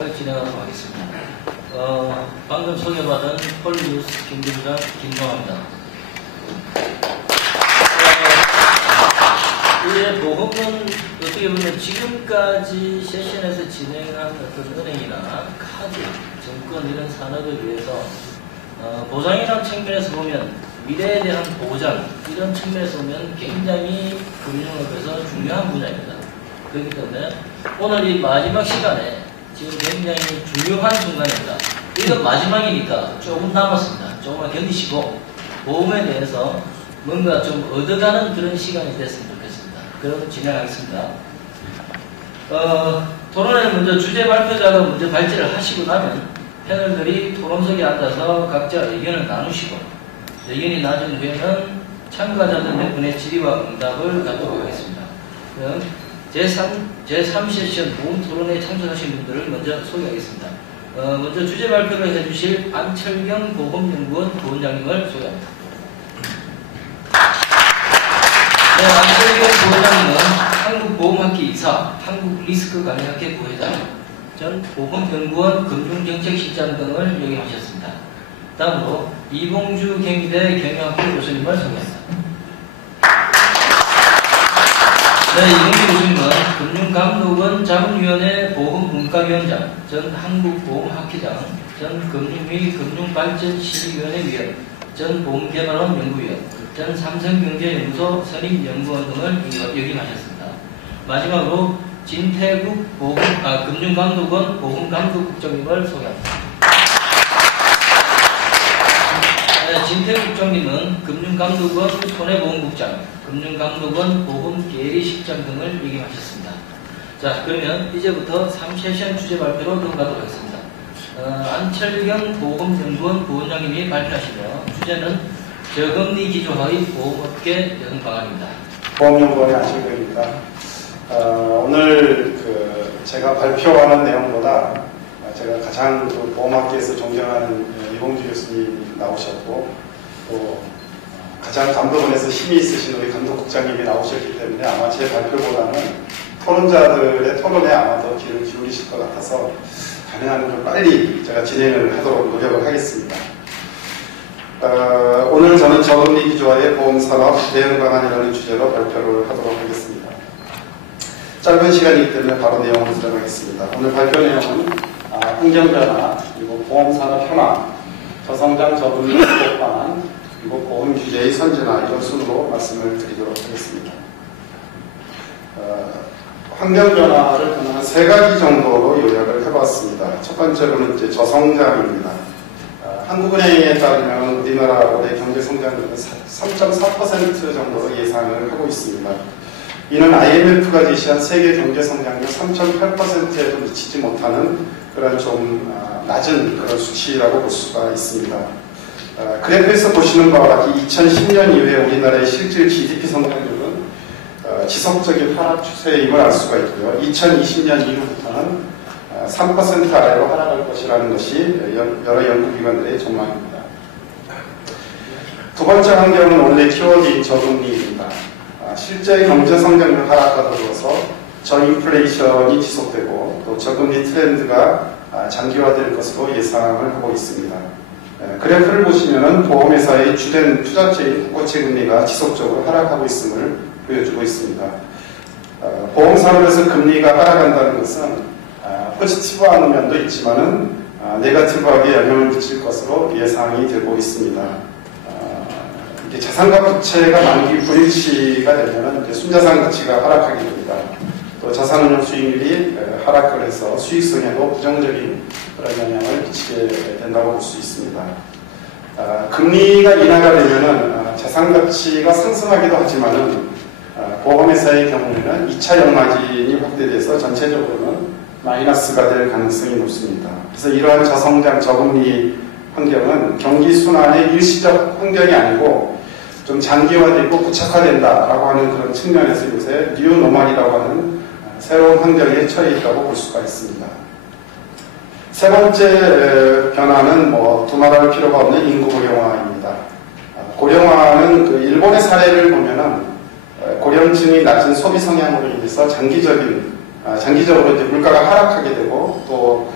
진행하도록 하겠습니다. 방금 소개받은 폴리뉴스 김부장 김성환입니다. 우리의 보험은 어떻게 보면 지금까지 세션에서 진행한 어떤 은행이나 카드, 증권 이런 산업을 위해서 보상이라는 측면에서 보면 미래에 대한 보장 이런 측면에서 보면 굉장히 금융업에서 중요한 분야입니다. 그렇기 때문에 오늘 이 마지막 시간에 지금 굉장히 중요한 순간입니다. 이건 마지막이니까 조금 남았습니다. 조금만 견디시고 보험에 대해서 뭔가 좀 얻어가는 그런 시간이 됐으면 좋겠습니다. 그럼 진행하겠습니다. 토론회는 먼저 주제 발표자가 먼저 발제를 하시고 나면 패널들이 토론석에 앉아서 각자 의견을 나누시고 의견이 나눈 후에는 참가자들 몇 분의 질의와 응답을 갖도록 하겠습니다. 그럼 제3세션 보험 토론회에 참석하신 분들을 먼저 소개하겠습니다. 먼저 주제 발표를 해주실 안철경 보험연구원 부원장님을 소개합니다. 네, 안철경 부원장님은 한국보험학회 이사, 한국리스크관리학회 부회장, 전 보험연구원 금융정책실장 등을 역임하셨습니다. 다음으로 이봉주 경희대 경영학부 교수님을 소개합니다. 네, 이봉주 교수님은 금융감독원 자문위원회 보험문과위원장, 전 한국보험학회장, 전 금융위 금융발전심의위원회 위원, 전 보험개발원 연구위원, 전 삼성경제연구소 선임연구원 등을 역임하셨습니다. 마지막으로 진태국 금융감독원 보험감독국장님을 소개합니다. 네, 진태국 국장님은 금융감독원 손해보험국장, 금융감독원 보험계리실장 등을 역임하셨습니다. 자, 그러면 이제부터 3세션 주제 발표로 넘어가도록 하겠습니다. 안철경 보험연구원 부원장님이 발표하시며 주제는 저금리 기조하의 보험업계 여성 방안입니다. 보험연구원의 안철경입니다. 오늘 제가 발표하는 내용보다 제가 가장 보험업계에서 존경하는 이봉주 교수님이 나오셨고 또 가장 감독원에서 힘이 있으신 우리 감독국장님이 나오셨기 때문에 아마 제 발표보다는 토론자들의 토론에 아마 더 귀를 기울이실 것 같아서 가능한 좀 빨리 제가 진행을 하도록 노력을 하겠습니다. 오늘 저는 저금리 기조화의 보험산업 대응 방안이라는 주제로 발표를 하도록 하겠습니다. 짧은 시간이기 때문에 바로 내용으로 들어가겠습니다. 오늘 발표 내용은 환경변화, 그리고 보험산업 현황, 저성장 저금리 기조 방안, 그리고 보험 규제의 선진화 이런 순으로 말씀을 드리도록 하겠습니다. 환경 변화를 저는 한 3가지 정도로 요약을 해봤습니다. 첫 번째로는 이제 저성장입니다. 한국은행에 따르면 우리나라 올해 경제 성장률은 3.4% 정도로 예상을 하고 있습니다. 이는 IMF가 제시한 세계 경제 성장률 3.8%에도 미치지 못하는 그런 좀 낮은 그런 수치라고 볼 수가 있습니다. 그래프에서 보시는 바와 같이 2010년 이후에 우리나라의 실질 GDP 성장률은 지속적인 하락 추세임을 알 수가 있고요. 2020년 이후부터는 3% 아래로 하락할 것이라는 것이 여러 연구기관들의 전망입니다. 두 번째 환경은 원래 키워드인 저금리입니다. 실제 경제 성장률 하락과 더불어서 저인플레이션이 지속되고 또 저금리 트렌드가 장기화될 것으로 예상을 하고 있습니다. 그래프를 보시면은 보험회사의 주된 투자처인 국고채 금리가 지속적으로 하락하고 있음을 보여주고 있습니다. 보험산업에서 금리가 하락한다는 것은 포지티브한 면도 있지만은 네거티브하게 영향을 미칠 것으로 예상이 되고 있습니다. 이게 자산과 부채가 만기 불일치가 되면은 이제 순자산 가치가 하락하게 됩니다. 또 자산운용 수익률이 하락을 해서 수익성에도 부정적인 그런 영향을 미치게 된다고 볼 수 있습니다. 금리가 인하가 되면은 자산 가치가 상승하기도 하지만은 보험회사의 경우에는 2차 역마진이 확대돼서 전체적으로는 마이너스가 될 가능성이 높습니다. 그래서 이러한 저성장 저금리 환경은 경기 순환의 일시적 환경이 아니고 좀 장기화되고 구착화된다라고 하는 그런 측면에서 요새 뉴노멀이라고 하는 새로운 환경에 처해 있다고 볼 수가 있습니다. 세 번째 변화는 두말할 필요가 없는 인구 고령화입니다. 고령화는 일본의 사례를 보면은 고령층이 낮은 소비 성향으로 인해서 장기적으로 이제 물가가 하락하게 되고 또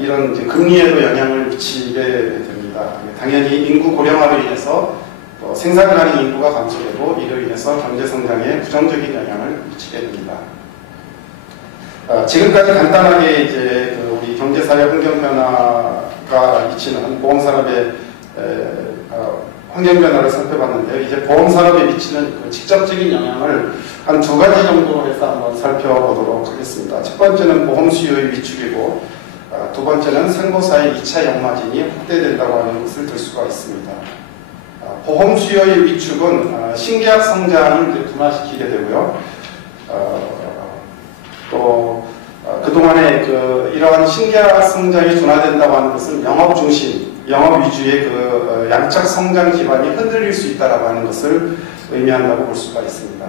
이런 이제 금리에도 영향을 미치게 됩니다. 당연히 인구 고령화로 인해서 생산 가능 인구가 감소되고 이로 인해서 경제 성장에 부정적인 영향을 미치게 됩니다. 지금까지 간단하게 이제 우리 경제사회 환경 변화가 미치는 보험 산업의 환경 변화를 살펴봤는데요. 이제 보험 산업에 미치는 그 직접적인 영향을 한 두 가지 정도로 해서 한번 살펴보도록 하겠습니다. 첫 번째는 보험 수요의 위축이고, 두 번째는 생보사의 2차 역마진이 확대된다고 하는 것을 들 수가 있습니다. 보험 수요의 위축은 신계약 성장을 이제 둔화시키게 되고요. 또 그동안에 이러한 신계약 성장이 둔화된다고 하는 것은 영업 중심, 영업 위주의 양적 성장 기반이 흔들릴 수 있다라고 하는 것을 의미한다고 볼 수가 있습니다.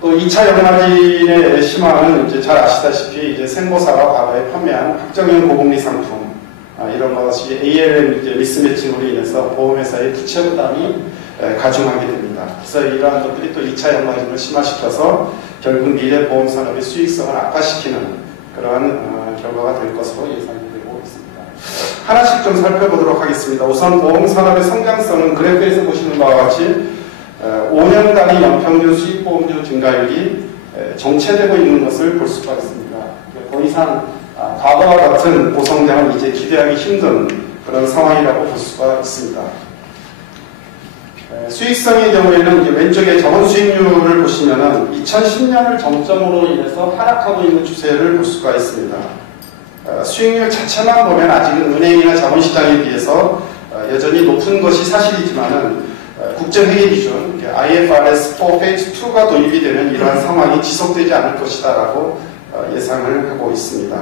또 2차 역마진의 심화는 이제 잘 아시다시피 이제 생보사가 과거에 판매한 확정형 고금리 상품 이런 것이 ALM 이제 미스매칭으로 인해서 보험회사의 부채 부담이 가중하게 됩니다. 그래서 이러한 것들이 또 2차 역마진을 심화시켜서 결국 미래 보험 산업의 수익성을 악화시키는 그러한 결과가 될 것으로 예상이 되고 있습니다. 하나씩 좀 살펴보도록 하겠습니다. 우선 보험 산업의 성장성은 그래프에서 보시는 바와 같이 5년 단위 연평균 수익보험료 증가율이 정체되고 있는 것을 볼 수가 있습니다. 더 이상 과거와 같은 고성장을 이제 기대하기 힘든 그런 상황이라고 볼 수가 있습니다. 수익성의 경우에는 이제 왼쪽에 자본 수익률을 보시면은 2010년을 정점으로 인해서 하락하고 있는 추세를 볼 수가 있습니다. 수익률 자체만 보면 아직은 은행이나 자본시장에 비해서 여전히 높은 것이 사실이지만은 국제회계 기준 IFRS 4 페이지 2가 도입이 되면 이러한 상황이 지속되지 않을 것이다라고 예상을 하고 있습니다.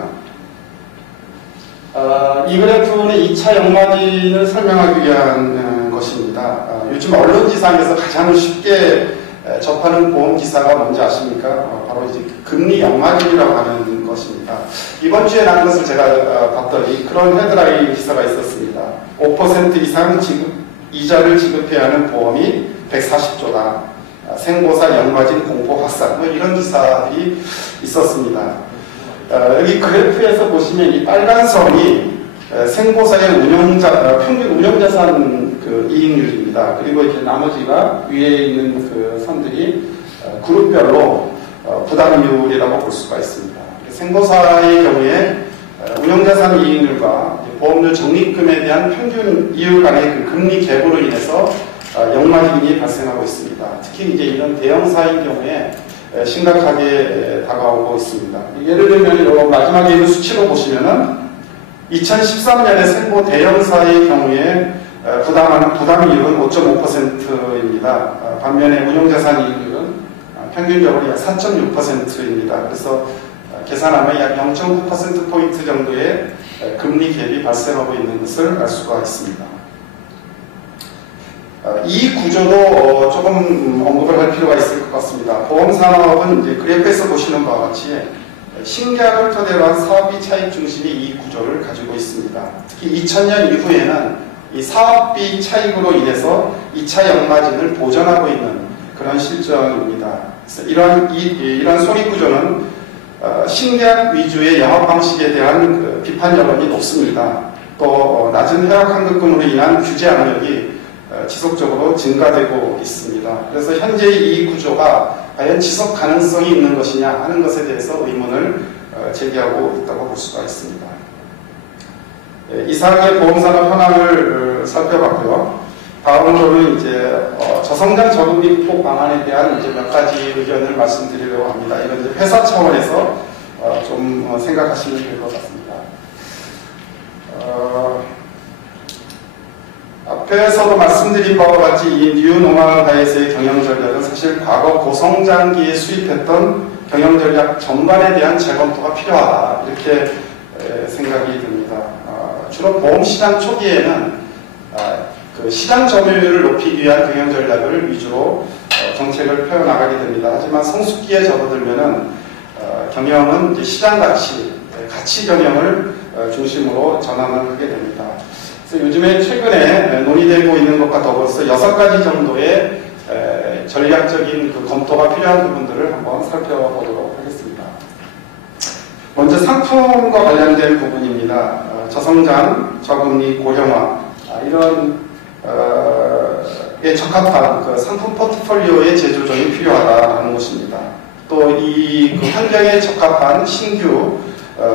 이 그래프는 2차 역마진을 설명하기 위한 것입니다. 요즘 언론지상에서 가장 쉽게 접하는 보험 기사가 뭔지 아십니까? 바로 이제 금리 역마진이라고 하는 것입니다. 이번 주에 나온 것을 제가 봤더니 그런 헤드라인 기사가 있었습니다. 5% 이상 이자를 지급해야 하는 보험이 140조다. 생보사 역마진 공포 확산. 뭐 이런 기사들이 있었습니다. 여기 그래프에서 보시면 이 빨간 선이 생보사의 평균 운용자산 이익률입니다. 그리고 이제 나머지가 위에 있는 선들이 그룹별로 부담률이라고 볼 수가 있습니다. 생보사의 경우에 운용자산 이익률과 보험료 적립금에 대한 평균 이율 간의 금리 갭으로 인해서 역마진이 발생하고 있습니다. 특히 이제 이런 대형사의 경우에 심각하게 다가오고 있습니다. 예를 들면 마지막에 있는 수치로 보시면은 2013년에 생보 대형사의 경우에 부담하는 부담이율은 5.5%입니다. 반면에 운용자산 이익률은 평균적으로 약 4.6%입니다. 그래서 계산하면 약 0.9%포인트 정도의 금리 갭이 발생하고 있는 것을 알 수가 있습니다. 이 구조도 조금 언급을 할 필요가 있을 것 같습니다. 보험산업은 이제 그래프에서 보시는 바와 같이 신계약을 토대로 한 사업비 차익 중심의 이익 구조를 가지고 있습니다. 특히 2000년 이후에는 이 사업비 차익으로 인해서 2차 역마진을 보전하고 있는 그런 실정입니다. 그래서 이러한 손익 구조는 신계약 위주의 영업 방식에 대한 비판 여론이 높습니다. 또 낮은 해약 환급금으로 인한 규제 압력이 지속적으로 증가되고 있습니다. 그래서 현재의 이 구조가 과연 지속 가능성이 있는 것이냐 하는 것에 대해서 의문을 제기하고 있다고 볼 수가 있습니다. 이상의 보험산업 현황을 살펴봤고요. 다음으로는 이제 저성장 저금리 방안에 대한 이제 몇 가지 의견을 말씀드리려고 합니다. 이건 이제 회사 차원에서 좀 생각하시면 될 것 같습니다. 앞에서도 말씀드린 바와 같이 이 뉴노멀 하에서의 경영 전략은 사실 과거 고성장기에 수입했던 경영 전략 전반에 대한 재검토가 필요하다 이렇게 생각이 듭니다. 주로 보험시장 초기에는 그 시장 점유율을 높이기 위한 경영 전략을 위주로 정책을 펴나가게 됩니다. 하지만 성숙기에 접어들면은 경영은 이제 시장 가치 경영을 중심으로 전환을 하게 됩니다. 그래서 요즘에 최근에 논의되고 있는 것과 더불어서 6가지 정도의 전략적인 검토가 필요한 부분들을 한번 살펴보도록 하겠습니다. 먼저 상품과 관련된 부분입니다. 저성장, 저금리, 고령화 이런 에 적합한 그 상품 포트폴리오의 재조정이 필요하다는 것입니다. 또 이 그 환경에 적합한 신규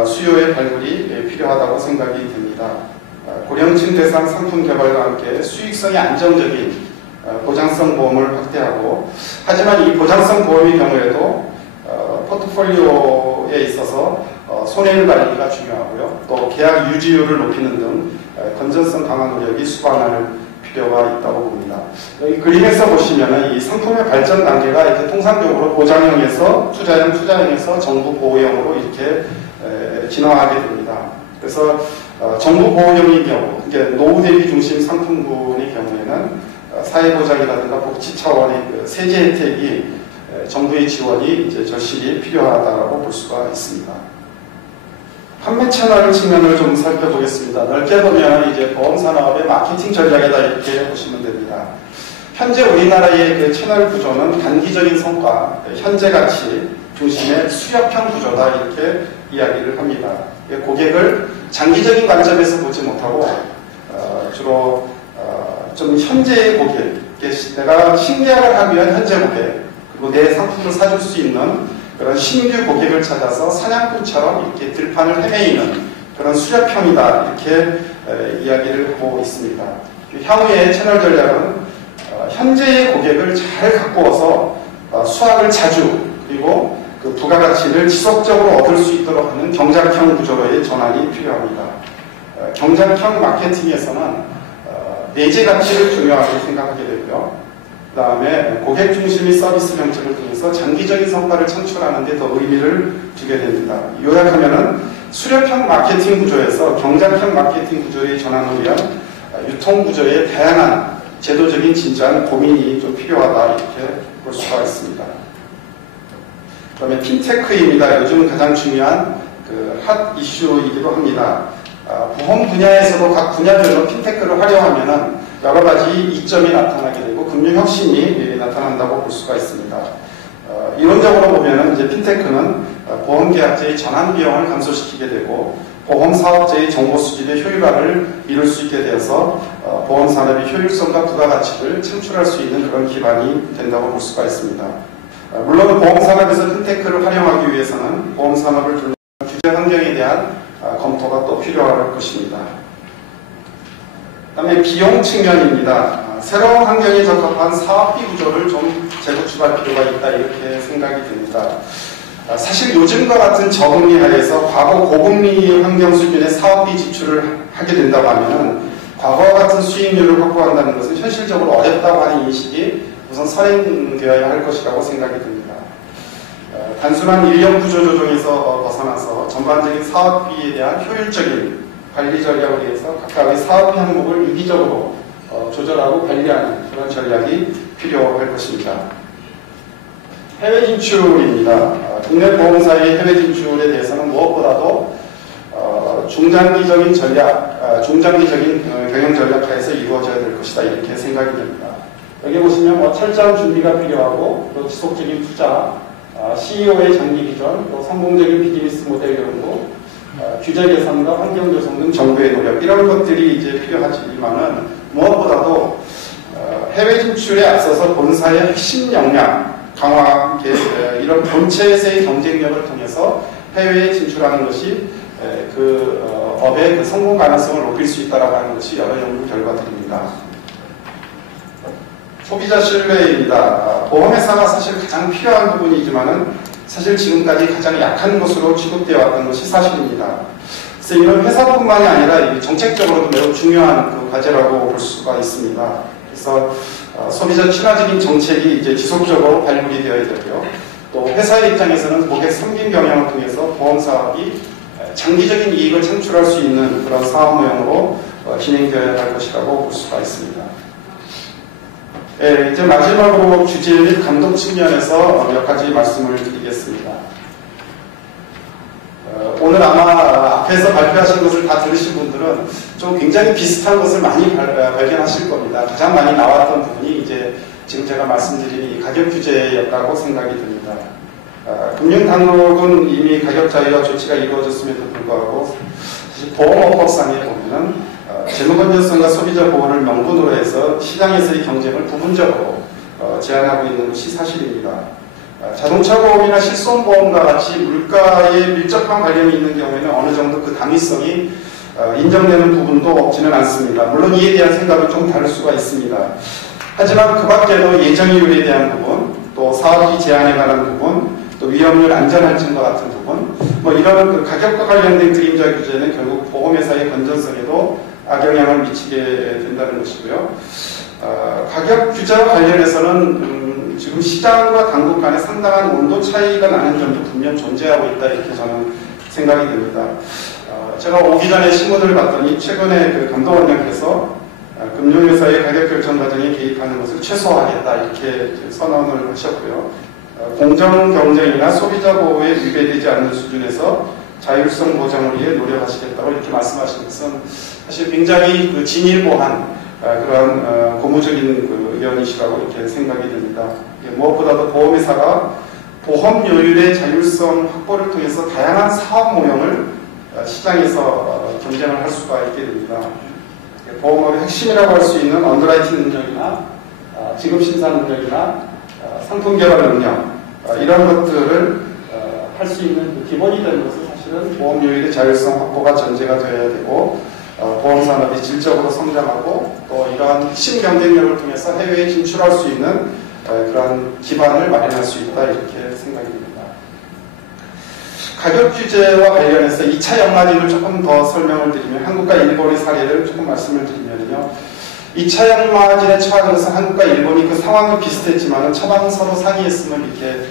수요의 발굴이 필요하다고 생각이 됩니다. 고령층 대상 상품 개발과 함께 수익성이 안정적인 보장성 보험을 확대하고, 하지만 이 보장성 보험의 경우에도 포트폴리오에 있어서 손해율 관리가 중요하고요. 또 계약 유지율을 높이는 등 건전성 강화 노력이 수반할 필요가 있다고 봅니다. 이 그림에서 보시면 이 상품의 발전 단계가 이렇게 통상적으로 보장형에서 투자형, 투자형에서 정부 보호형으로 이렇게 진화하게 됩니다. 그래서 정부 보호형의 경우, 그러니까 노후 대비 중심 상품군의 경우에는 사회보장이라든가 복지 차원의 그 세제 혜택이 정부의 지원이 이제 절실히 필요하다고 볼 수가 있습니다. 판매 채널 측면을 좀 살펴보겠습니다. 넓게 보면 이제 보험 산업의 마케팅 전략이다 이렇게 보시면 됩니다. 현재 우리나라의 그 채널 구조는 단기적인 성과, 현재 가치 중심의 수렵형 구조다 이렇게 이야기를 합니다. 고객을 장기적인 관점에서 보지 못하고 주로 좀 현재의 고객, 내가 신계약을 하기 위한 현재 고객, 그리고 내 상품을 사줄 수 있는 그런 신규 고객을 찾아서 사냥꾼처럼 이렇게 들판을 헤매이는 그런 수렵형이다 이렇게 이야기를 하고 있습니다. 향후의 채널 전략은 현재의 고객을 잘 가꾸어서 수확을 자주 그리고 그 부가가치를 지속적으로 얻을 수 있도록 하는 경작형 구조의 전환이 필요합니다. 경작형 마케팅에서는 내재 가치를 중요하게 생각하게 되고요. 그 다음에 고객 중심의 서비스 정책을 통해서 장기적인 성과를 창출하는 데 더 의미를 두게 됩니다. 요약하면은 수렵형 마케팅 구조에서 경작형 마케팅 구조의 전환을 위한 유통 구조의 다양한 제도적인 진지한 고민이 좀 필요하다 이렇게 볼 수가 있습니다. 그 다음에 핀테크입니다. 요즘 가장 중요한 그 핫 이슈이기도 합니다. 보험 분야에서도 각 분야별로 핀테크를 활용하면은 여러 가지 이점이 나타나게 되고 금융 혁신이 나타난다고 볼 수가 있습니다. 이론적으로 보면은 이제 핀테크는 보험 계약자의 전환 비용을 감소시키게 되고 보험 사업자의 정보 수집의 효율화를 이룰 수 있게 되어서 보험 산업의 효율성과 부가가치를 창출할 수 있는 그런 기반이 된다고 볼 수가 있습니다. 물론 보험 산업에서 핀테크를 활용하기 위해서는 보험 산업을 둘러싼 규제 환경에 대한 검토가 또 필요할 것입니다. 그 다음에 비용 측면입니다. 새로운 환경에 적합한 사업비 구조를 좀 재구축할 필요가 있다 이렇게 생각이 됩니다. 사실 요즘과 같은 저금리 하에서 과거 고금리 환경 수준의 사업비 지출을 하게 된다고 하면 과거와 같은 수익률을 확보한다는 것은 현실적으로 어렵다고 하는 인식이 우선 선행되어야 할 것이라고 생각이 듭니다. 단순한 인력 구조 조정에서 벗어나서 전반적인 사업비에 대한 효율적인 관리 전략을 위해서 각각의 사업비 항목을 유기적으로 조절하고 관리하는 그런 전략이 필요할 것입니다. 해외 진출입니다. 국내 보험사의 해외 진출에 대해서는 무엇보다도 중장기적인 전략, 중장기적인 경영 전략하에서 이루어져야 될 것이다 이렇게 생각이 됩니다. 여기 보시면 철저한 준비가 필요하고 또 지속적인 투자, CEO의 장기 비전, 또 성공적인 비즈니스 모델 연구, 규제 개선과 환경 조성 등 정부의 노력 이런 것들이 이제 필요하지만은 무엇보다도 해외 진출에 앞서서 본사의 핵심 역량 강화 이런 본체에서의 경쟁력을 통해서 해외에 진출하는 것이 그 업의 그 성공 가능성을 높일 수 있다라고 하는 것이 여러 연구 결과들입니다. 소비자 신뢰입니다. 보험회사가 사실 가장 필요한 부분이지만은 사실 지금까지 가장 약한 것으로 취급되어 왔던 것이 사실입니다. 그래서 이런 회사뿐만이 아니라 정책적으로도 매우 중요한 그 과제라고 볼 수가 있습니다. 그래서 소비자 친화적인 정책이 이제 지속적으로 발굴이 되어야 되고요. 또 회사의 입장에서는 고객 선진 경영을 통해서 보험 사업이 장기적인 이익을 창출할 수 있는 그런 사업 모형으로 진행되어야 할 것이라고 볼 수가 있습니다. 이제 마지막으로 규제 및 감독 측면에서 몇 가지 말씀을 드리겠습니다. 오늘 아마 앞에서 발표하신 것을 다 들으신 분들은 좀 굉장히 비슷한 것을 많이 발견하실 겁니다. 가장 많이 나왔던 부분이 이제 지금 제가 말씀드린 이 가격 규제였다고 생각이 듭니다. 금융당국은 이미 가격 자유화 조치가 이루어졌음에도 불구하고 보험업법상에 보면은 재무건전성과 소비자 보호를 명분으로 해서 시장에서의 경쟁을 부분적으로 제한하고 있는 것이 사실입니다. 자동차 보험이나 실손보험과 같이 물가에 밀접한 관련이 있는 경우에는 어느 정도 그 당위성이 인정되는 부분도 없지는 않습니다. 물론 이에 대한 생각은 좀 다를 수가 있습니다. 하지만 그 밖에도 예정이율에 대한 부분, 또 사업비 제한에 관한 부분, 또 위험률 안전할증과 같은 부분, 뭐 이런 그 가격과 관련된 그림자 규제는 결국 보험회사의 건전성에도 악영향을 미치게 된다는 것이고요. 가격 규제와 관련해서는 지금 시장과 당국 간에 상당한 온도 차이가 나는 점도 분명 존재하고 있다 이렇게 저는 생각이 됩니다. 제가 오기 전에 신문을 봤더니 최근에 그 감독원장께서 금융회사의 가격 결정 과정에 개입하는 것을 최소화하겠다 이렇게 선언을 하셨고요. 공정 경쟁이나 소비자 보호에 위배되지 않는 수준에서 자율성 보장을 위해 노력하시겠다고 이렇게 말씀하신 것은 사실 굉장히 그 진일보한 그런 고무적인 그 의견이시라고 이렇게 생각이 됩니다. 무엇보다도 보험회사가 보험료율의 자율성 확보를 통해서 다양한 사업 모형을 시장에서 경쟁을 할 수가 있게 됩니다. 보험업의 핵심이라고 할 수 있는 언더라이팅 능력이나 지급 심사 능력이나 상품 개발 능력 이런 것들을 할 수 있는 그 기본이 되는 것은 사실은 보험료율의 자율성 확보가 전제가 되어야 되고 보험산업이 질적으로 성장하고 또 이러한 핵심 경쟁력을 통해서 해외에 진출할 수 있는 그런 기반을 마련할 수 있다 이렇게 생각이 됩니다. 가격 규제와 관련해서 2차 연마진을 조금 더 설명을 드리면 한국과 일본의 사례를 조금 말씀을 드리면요. 2차 연마진에 처한 것은 한국과 일본이 그 상황은 비슷했지만 처방 서로 상의했음을 이렇게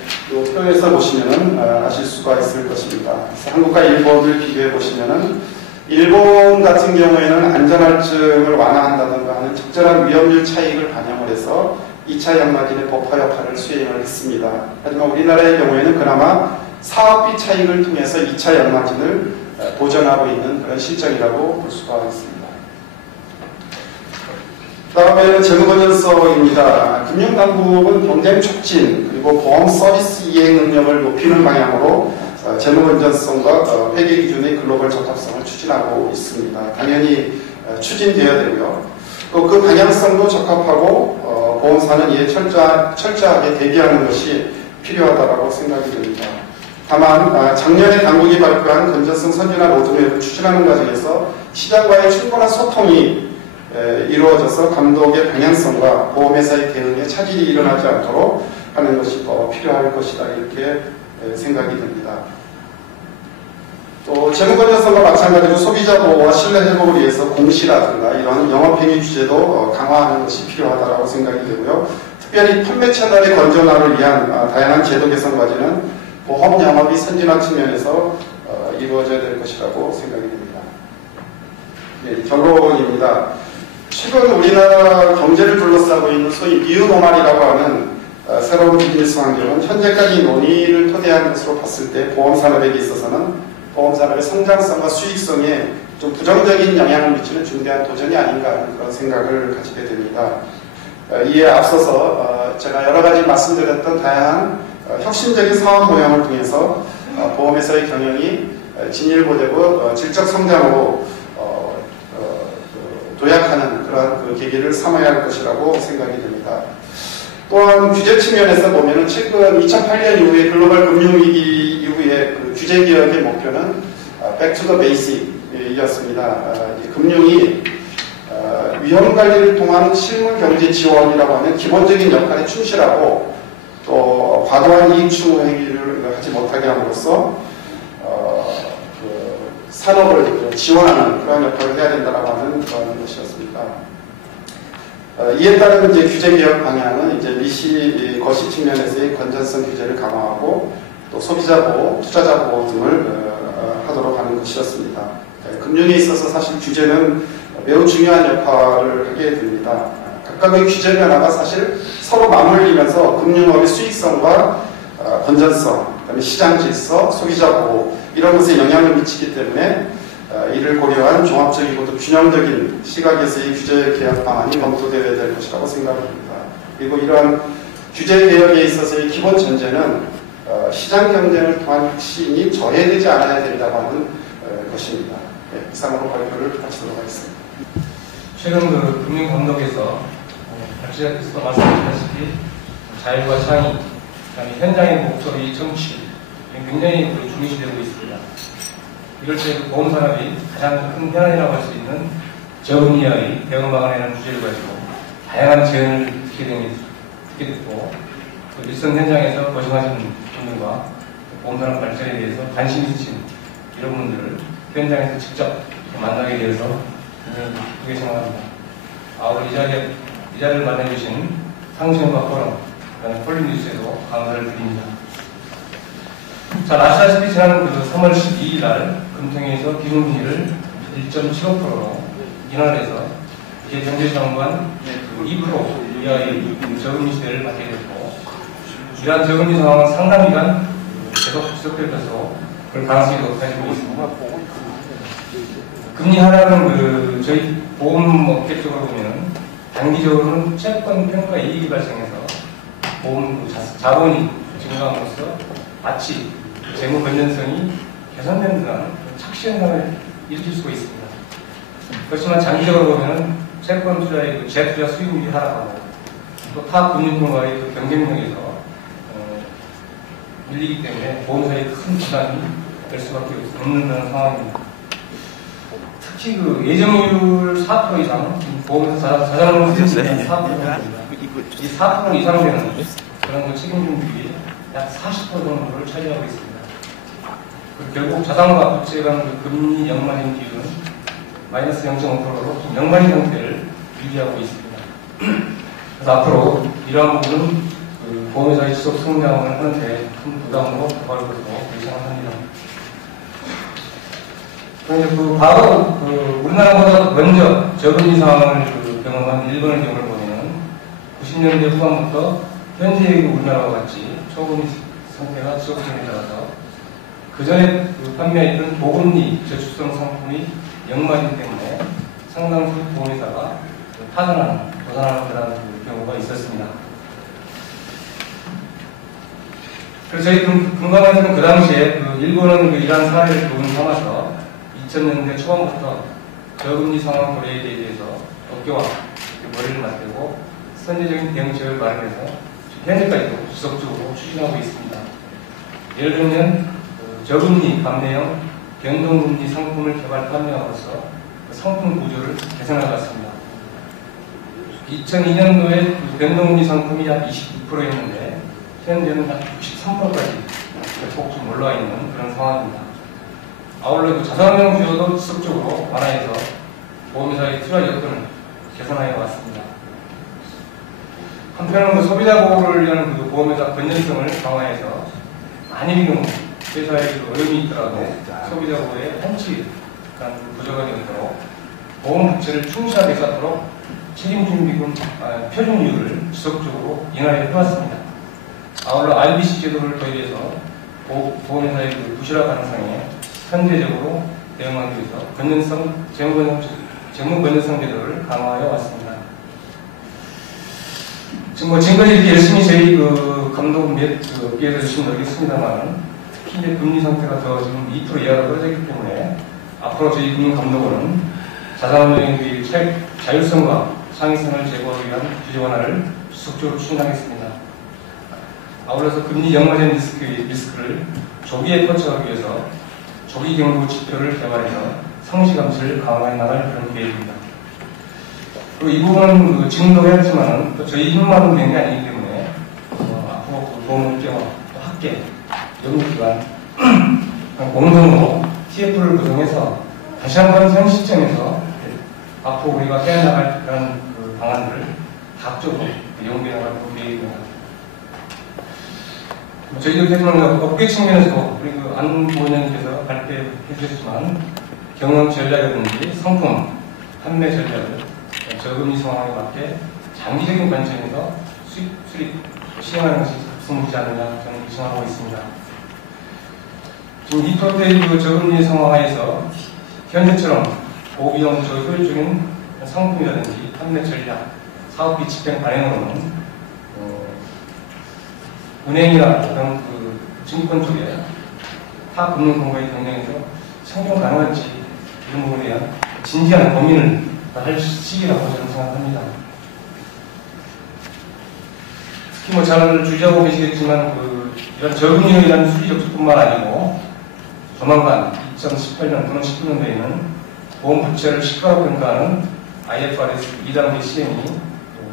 표에서 보시면은 아실 수가 있을 것입니다. 그래서 한국과 일본을 비교해 보시면은 일본 같은 경우에는 안전할증을 완화한다든가 하는 적절한 위험률 차익을 반영을 해서 2차 연마진의 버퍼 역할을 수행을 했습니다. 하지만 우리나라의 경우에는 그나마 사업비 차익을 통해서 2차 연마진을 보전하고 있는 그런 실정이라고 볼 수가 있습니다. 다음에는 재무건전성입니다. 금융당국은 경쟁 촉진 그리고 보험 서비스 이행 능력을 높이는 방향으로 재무건전성과 회계기준의 글로벌 적합성을 추진하고 있습니다. 당연히 추진되어야 되고요. 또 그 방향성도 적합하고 보험사는 이에 철저하게 대비하는 것이 필요하다고 생각이 됩니다. 다만 작년에 당국이 발표한 건전성 선진화 로드맵을 추진하는 과정에서 시장과의 충분한 소통이 이루어져서 감독의 방향성과 보험회사의 대응에 차질이 일어나지 않도록 하는 것이 더 필요할 것이다 이렇게 생각이 됩니다. 또 재무건전성과 마찬가지로 소비자 보호와 신뢰 회복을 위해서 공시라든가 이러한 영업행위 규제도 강화하는 것이 필요하다고 생각이 되고요. 특별히 판매 채널의 건전화를 위한 다양한 제도 개선 과제는 보험 영업이 선진화 측면에서 이루어져야 될 것이라고 생각이 됩니다. 네, 결론입니다. 최근 우리나라 경제를 둘러싸고 있는 소위 뉴노멀이라고 하는 새로운 비즈니스 환경은 현재까지 논의를 토대한 것으로 봤을 때 보험산업에 있어서는 보험산업의 성장성과 수익성에 좀 부정적인 영향을 미치는 중대한 도전이 아닌가 하는 그런 생각을 가지게 됩니다. 이에 앞서서 제가 여러 가지 말씀드렸던 다양한 혁신적인 사업 모형을 통해서 보험회사의 경영이 진일보되고 질적 성장으로 도약하는 그런 그 계기를 삼아야 할 것이라고 생각이 됩니다. 또한 규제 측면에서 보면 최근 2008년 이후에 글로벌 금융위기 이후에 그 규제 개혁의 목표는 Back to the Basic이었습니다. 금융이 위험관리를 통한 실물 경제 지원이라고 하는 기본적인 역할에 충실하고 또 과도한 이익 추구 행위를 하지 못하게 함으로써 산업을 지원하는 그런 역할을 해야 된다고 하는 그런 것이었습니다. 이에 따른 이제 규제 개혁 방향은 이제 미시 거시 측면에서의 건전성 규제를 강화하고 또 소비자 보호, 투자자 보호 등을 하도록 하는 것이었습니다. 금융에 있어서 사실 규제는 매우 중요한 역할을 하게 됩니다. 각각의 규제 변화가 사실 서로 맞물리면서 금융업의 수익성과 건전성, 그다음에 시장 질서, 소비자 보호 이런 것에 영향을 미치기 때문에 이를 고려한 종합적이고 또 균형적인 시각에서의 규제 개혁 방안이 검토되어야 될 것이라고 생각합니다. 그리고 이러한 규제 개혁에 있어서의 기본 전제는 시장 경쟁을 통한 혁신이 저해되지 않아야 된다고 하는 것입니다. 이상으로 발표를 마치도록 하겠습니다. 최근 그 금융감독에서 박지자께서도 말씀하셨다시피 자율과 창의, 그다음에 현장의 목소리 청취 굉장히 중요시되고 있습니다. 이럴 때 보험산업이 가장 큰 현안이라고 할 수 있는 저금리의 대응 방안이라는 주제를 가지고 다양한 제안을 듣게 됐고 또 일선 현장에서 고생하시는 분들과 보험산업 발전에 대해서 관심 있으신 이런 분들을 현장에서 직접 만나게 되어서 굉장히 기쁘게 생각합니다. 오늘 이 자리를 만나주신 상시연과 포럼, 그다음에 폴리뉴스에도 감사를 드립니다. 잘 아시다시피 지난 3월 12일 날 금통위에서 기준금리를 1.75%로 인하해서 이제 경제장관 2% 이하의 저금리 시대를 맞게 됐고 이러한 저금리 상황은 상당 기간 계속 지속될 것으로 그럴 가능성이 높아지고 있습니다. 금리 하락은 저희 보험업계 쪽으로 보면 단기적으로는 채권 평가 이익이 발생해서 보험 자본이 증가함으로써 마치 재무 건전성이 개선되는 듯한 착시 현상을 일으킬 수가 있습니다. 그렇지만 장기적으로 보면 채권 투자의 재투자 수익률이 하락하고 또 타 금융권과의 경쟁력에서 밀리기 때문에 보험사에 큰 부담이 될 수밖에 없는 상황입니다. 특히 예정률 4% 이상, 보험에서 자산을 쓰는 4%입니다. 이 4% 이상 되는 그런 책임준비율이 약 40% 정도를 차지하고 있습니다. 결국 자산과 부채에 관한 금리 역마진 비율은 마이너스 0.5%로 역마진 상태를 유지하고 있습니다. 그래서 앞으로 이러한 부분은 보험회사의 지속 성장을 하는데 큰 부담으로 다가올 것으로 예상합니다. 바로 우리나라보다 먼저 저금리 상황을 경험한 일본의 경우를 보면 90년대 후반부터 현재의 우리나라와 같이 초금리 상태가 지속되는 데 따라서 그 전에 판매했던 고금리 저축성 상품이 역마진 때문에 상당수 보험회사가 도산하는 그런 경우가 있었습니다. 그래서 저희 금감원에서는 그 당시에 일본은 이러한 사례를 교훈 삼아서 2000년대 초반부터 저금리 상황 고려에 대해서 업계와 머리를 맞대고 선제적인 대응책을 마련해서 현재까지도 지속적으로 추진하고 있습니다. 예를 들면 저금리 감내형 변동금리 상품을 개발 판매함으로써 상품 구조를 개선해갔습니다. 2002년도에 변동금리 상품이 약 22%였는데 현재는 약 63%까지 대폭 좀 올라와 있는 그런 상황입니다. 아울러 자산운용 구조도 지속적으로 완화해서 보험회사의 투자 여건을 개선하여 왔습니다. 한편으로 소비자 보호를 위한 보험회사 건전성을 강화해서 만일 경우 회사에 어려움이 있더라도 소비자 보호에 한치 구조가 되도록 보험 부채를 충실하게 쌓도록 책임준비금 표준율을 지속적으로 인하해 해왔습니다. 아울러 RBC 제도를 도입해서 보험회사의 부실화 가능성에 현대적으로 대응하기 위해서 재무 건전성 제도를 강화하여 왔습니다. 지금까지 이렇게 열심히 저희 감독 몇 업계에서 열심히 노력했습니다만 특히 이제 금리 상태가 더 지금 2% 이하로 떨어졌기 때문에 앞으로 저희 금융 감독원은 자산운용의 자율성과 창의성을 제고하기 위한 규제 완화를 지속적으로 추진하겠습니다. 아울러서 금리 역마진 리스크를 조기에 포착하기 위해서 조기 경고 지표를 개발해서 상시 감시를 강화해 나갈 그런 계획입니다. 그리고 이 부분은 지금도 해야지만 또 저희 힘만으로 된 게 아니기 때문에 앞으로 보험업계와 또 학계, 연구기관 공동으로 TF를 구성해서 다시 한번 현 시점에서 앞으로 우리가 해나갈 그런 방안들을 다각적으로 연구해 나갈 그런 계획입니다. 저희들 대통령 업계 측면에서 우리 안 부원장님께서 발표해 주셨지만 경영 전략이라든지 상품, 판매 전략을 저금리 상황에 맞게 장기적인 관점에서 수립, 시행하는 것이 급선무지 않느냐 저는 의심하고 있습니다. 지금 이 프로테이브 저금리 상황하에서 현재처럼 고비용 저효율적인 상품이라든지 판매 전략, 사업비 집행 관행으로는 은행이나 그런 증권 쪽에 타 금융공과의 경쟁에서 성공 가능할지 이런 부분에 대한 진지한 고민을 할 시기라고 저는 생각합니다. 특히 뭐 잘 주지하고 계시겠지만 이런 저금리에 대한 수지 적수뿐만 아니고 조만간 2018년 또는 19년도에는 보험 부채를 시가로 평가하는 IFRS 2단계 시행이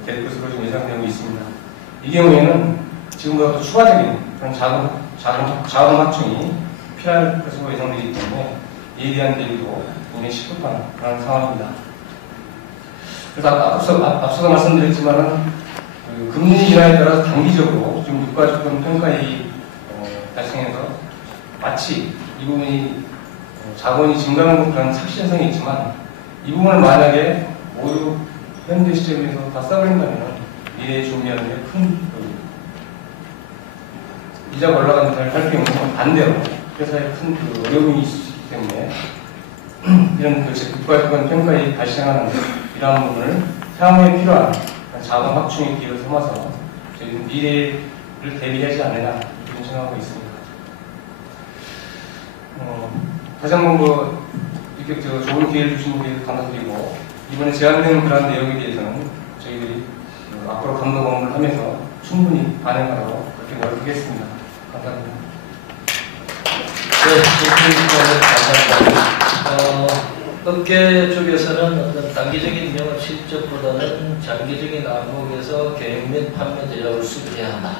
될 것으로 좀 예상되고 있습니다. 이 경우에는 지금보다 더 추가적인 그런 자금 확충이 필요할 것으로 예상되기 때문에 이에 대한 대비도 굉장히 시급한 그런 상황입니다. 그래서 앞서도 말씀드렸지만은 금리 인하에 따라서 단기적으로 지금 유가조건 평가액이 발생해서 마치 이 부분이 자본이 증가하는 그런 확신성이 있지만 이 부분을 만약에 모두 현재 시점에서 다 써버린다면 미래에 준비하는 데 큰 이자가 올라가는 데 할 게 없는 건 반대로 회사에 큰 어려움이 있기 때문에 이런 유가조건 평가액이 발생하는 이러한 부분을 향후에 필요한 자본 확충의 기회를 삼아서 저희는 미래를 대비하지 않느냐 이런 생각하고 있습니다. 다시 한번 이렇게 좋은 기회를 주신 분께 감사드리고 이번에 제안된 그런 내용에 대해서는 저희들이 앞으로 감독 업무를 하면서 충분히 반영하도록 그렇게 노력하겠습니다. 감사합니다. 네, 감사합니다. 업계 쪽에서는 어떤 단기적인 영업 실적보다는 장기적인 안목에서 계획 및 판매 전략을 수립해야 한다.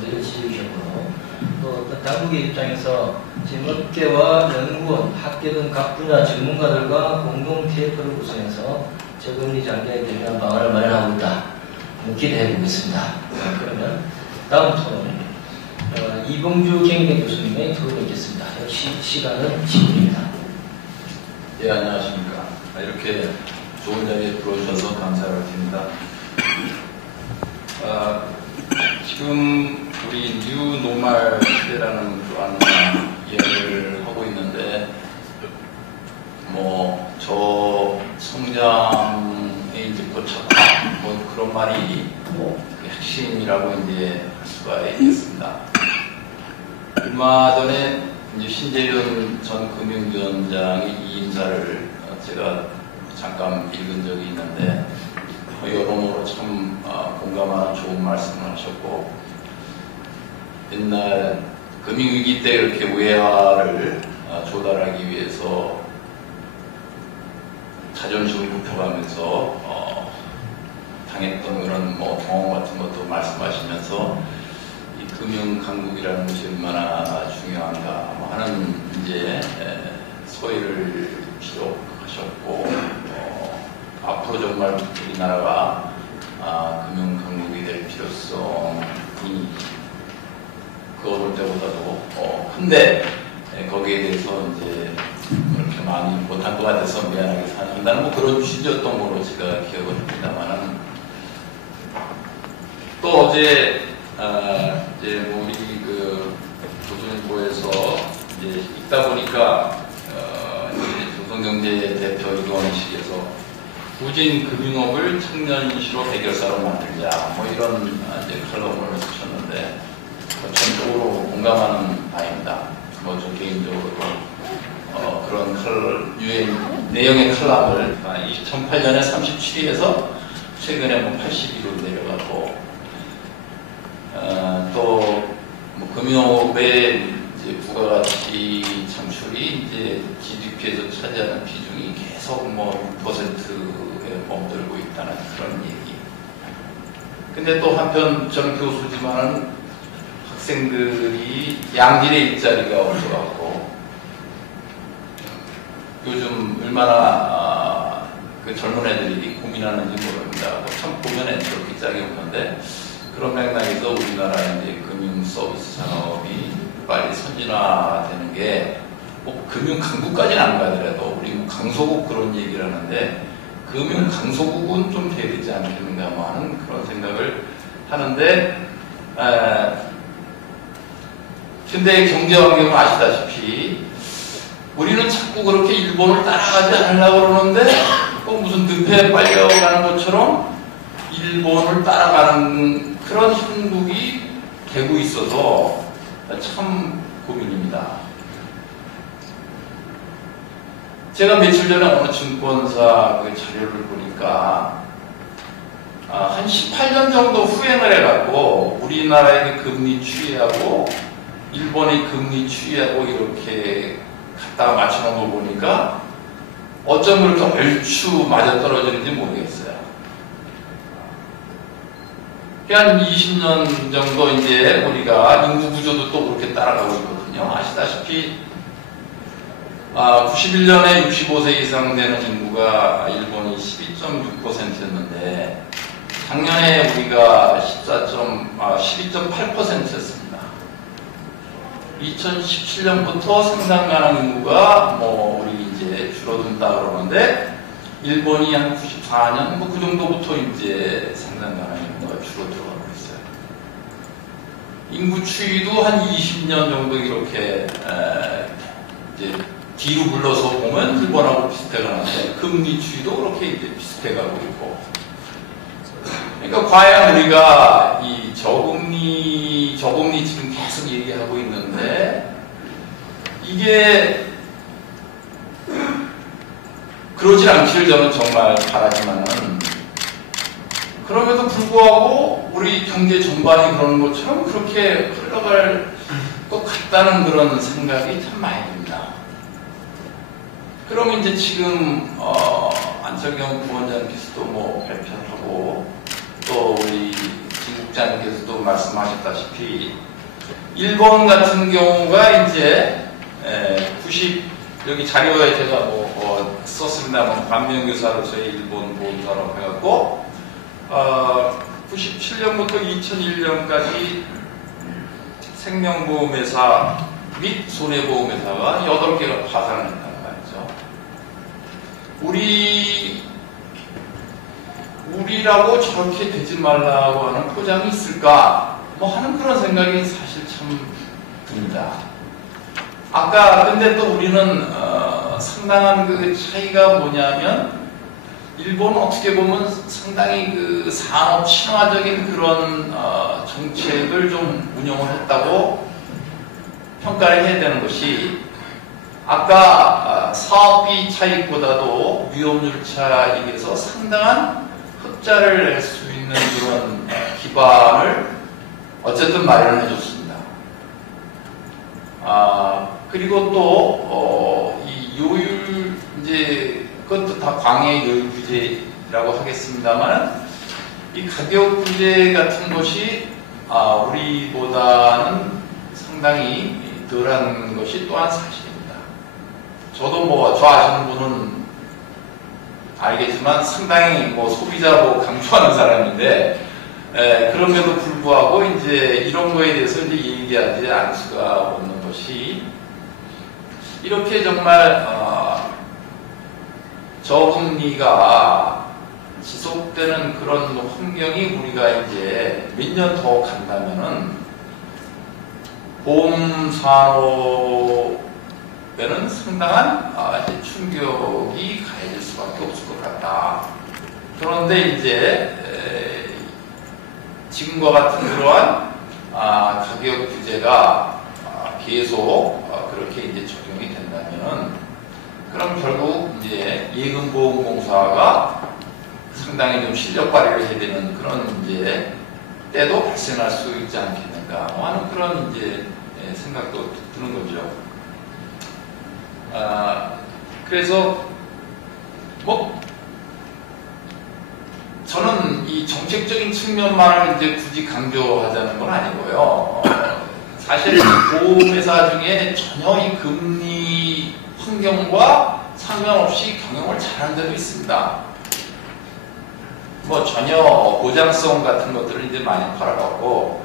이런 지적이었고, 또 어떤 당국의 입장에서 지금 업계와 연구원, 학계 등 각 분야 전문가들과 공동 TF를 구성해서 저금리 장기에 대한 방안을 마련하고 있다. 기대해 보겠습니다. 그러면 다음 토론 이봉주 경영 교수님의 토론이 있겠습니다. 역시 시간은 10분입니다. 예, 안녕하십니까. 이렇게 좋은 자리에 불러주셔서 감사를 드립니다. 지금 우리 뉴 노멀 시대라는 그런 이야기를 하고 있는데, 저 성장의 이제 고착화, 그런 말이 핵심이라고 이제 할 수가 있겠습니다. 얼마 전에 이제 신재윤 전 금융위원장의 이 인사를 제가 잠깐 읽은 적이 있는데 여러모로 참 공감하는 좋은 말씀을 하셨고, 옛날 금융위기 때 이렇게 외화를 조달하기 위해서 자존심을 굽혀가면서 당했던 그런 경험 같은 것도 말씀하시면서 이 금융 강국이라는 것이 얼마나 중요한가 하는 이제 소위를 기록하셨고, 앞으로 정말 우리나라가 금융 강국이 될 필요성이 그 어느 때보다도 큰데, 거기에 대해서 이제 그렇게 많이 못한 것 같아서 미안하게 생각한다는 그런 취지였던 걸로 제가 기억을 합니다만은, 또 어제 이제 우리 조선일보에서 이제 읽다 보니까 조선경제 대표 이건식에서 우진 금융업을 청년시로 해결사로 만들자 이런 이제 칼럼을 쓰셨는데 전적으로 공감하는 바입니다. 저 개인적으로 그런 유행 내용의 칼럼을 2008년에 37위에서 최근에 82위로 내려가고, 또 금융업의 이제 부가가치 창출이 이제 GDP에서 차지하는 비중이 계속 6%에 머물고 있다는 그런 얘기. 근데 또 한편 전 교수지만은 학생들이 양질의 일자리가 없어갖고 요즘 얼마나 그 젊은 애들이 고민하는지 모릅니다. 참 보면은 그렇게 짝이 없는데, 그런 맥락에서 우리나라 이제 금융 서비스 산업이 빨리 선진화되는 게 금융 강국까지는 안 가더라도 우리 강소국 그런 얘기를 하는데, 금융 강소국은 좀 돼야 되지 않겠는가 하는 그런 생각을 하는데, 현대의 경제 환경을 아시다시피 우리는 자꾸 그렇게 일본을 따라가지 않으려고 그러는데 꼭 무슨 늪에 빨려가는 것처럼 일본을 따라가는 그런 형국이 되고 있어서 참 고민입니다. 제가 며칠 전에 어느 증권사 그 자료를 보니까 한 18년 정도 후행을 해갖고 우리나라의 금리 추이하고 일본의 금리 추이하고 이렇게 갖다가 맞춰놓은 거 보니까 어쩜 그렇게 얼추 맞아떨어지는지 모르겠어요. 한 20년 정도 이제 우리가 인구 구조도 또 그렇게 따라가고 있거든요. 아시다시피 91년에 65세 이상 되는 인구가 일본이 12.6%였는데 작년에 우리가 12.8%였습니다. 2017년부터 생산가능 인구가 뭐 우리 이제 줄어든다 그러는데 일본이 한 94년 뭐 그 정도부터 이제 생산가능 인구가 줄어들어가고 있어요. 인구 추이도 한 20년 정도 이렇게 이제 뒤로 불러서 보면 일본하고 비슷해가는데 금리 추이도 그렇게 이제 비슷해가고 있고. 그러니까 과연 우리가 이 저금리 지금 계속 얘기하고 있는데 이게 그러질 않기를 저는 정말 바라지만은 그럼에도 불구하고 우리 경제 전반이 그러는 것처럼 그렇게 흘러갈 것 같다는 그런 생각이 참 많이 듭니다. 그럼 이제 지금 안철경 부원장께서도 뭐 발표를 하고 또 우리 진 국장님께서도 말씀하셨다시피 일본 같은 경우가 이제 여기 자료에 제가 뭐 썼습니다만 반면교사로서의 일본 보험사로 해갖고 97년부터 2001년까지 생명보험회사 및 손해보험회사가 8개가 파산을 했다는 말이죠. 우리라고 저렇게 되지 말라고 하는 포장이 있을까? 뭐 하는 그런 생각이 사실 참 듭니다. 근데 또 우리는 상당한 그 차이가 뭐냐면 일본은 어떻게 보면 상당히 그 산업 친화적인 그런 정책을 좀 운영을 했다고 평가를 해야 되는 것이 사업비 차익보다도 위험률 차익에서 상당한 흑자를 낼 수 있는 그런 기반을 어쨌든 마련해 줬습니다. 그리고 또 이 요율 이제 그것도 다 광해 요율 규제라고 하겠습니다만 이 가격 규제 같은 것이 우리보다는 상당히 덜한 것이 또한 사실입니다. 저도 저 아시는 분은 알겠지만 상당히 소비자 강조하는 사람인데 그럼에도 불구하고 이제 이런 거에 대해서 이제 얘기하지 않을 수가 없는 것이 이렇게 정말 저금리가 지속되는 그런 환경이 우리가 이제 몇 년 더 간다면은 보험 산업에는 상당한 충격이 가해질 수밖에 없을 것 같다. 그런데 이제 지금과 같은 그러한 가격 규제가 계속 그렇게 이제 적용이 된다면은 그럼 결국 이제 예금보험공사가 상당히 좀 실력 발휘를 해야 되는 그런 이제 때도 발생할 수 있지 않겠는가 하는 그런 이제 생각도 드는 거죠. 그래서 저는 이 정책적인 측면만을 이제 굳이 강조하자는 건 아니고요. 사실 보험회사 중에 전혀 이 금리 환경과 상관없이 경영을 잘하는 데도 있습니다. 전혀 보장성 같은 것들을 이제 많이 팔아갖고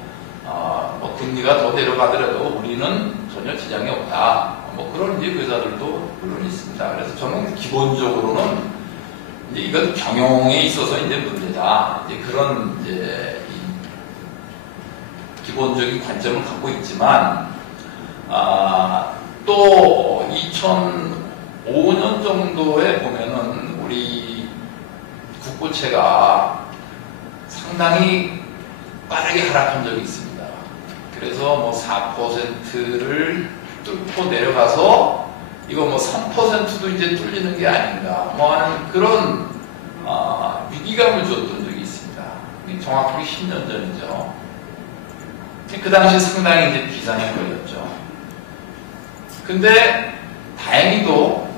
금리가 더 내려가더라도 우리는 전혀 지장이 없다. 그런 이제 회사들도 물론 있습니다. 그래서 저는 기본적으로는 이제 이건 경영에 있어서 이제 문제다. 이제 그런 이제 기본적인 관점을 갖고 있지만 또 2005년 정도에 보면은 우리 국고채가 상당히 빠르게 하락한 적이 있습니다. 그래서 4%를 뚫고 내려가서 이거 뭐 3%도 이제 뚫리는 게 아닌가 뭐 하는 그런 위기감을 줬던 적이 있습니다. 정확하게 10년 전이죠. 그 당시 상당히 이제 비상에 걸렸죠. 근데 다행히도